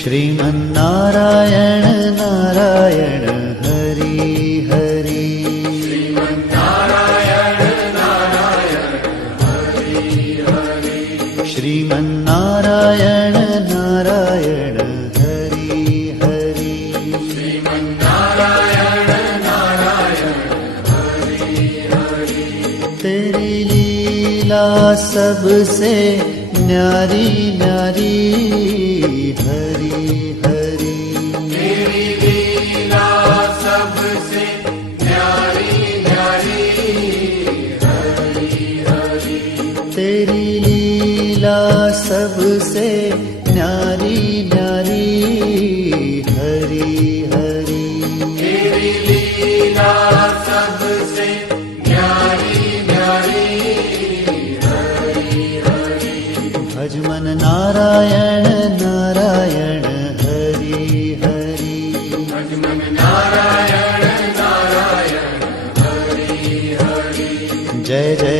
श्रीमन्नारायण नारायण हरि हरि श्रीमन्नारायण नारायण हरि हरि श्रीमन्नारायण नारायण हरि हरि श्रीमन्नारायण नारायण हरि हरि तेरी लीला सबसे न्यारी न्यारी हरि हरि तेरी लीला सबसे न्यारी न्यारी हरि हरि तेरी लीला सबसे न्यारी न्यारी हरि हरि तेरी लीला सबसे न्यारी न्यारी हरि हरि भजमन नारायण नारायण हरि हरि भजमन नारायण नारायण हरि हरि जय जय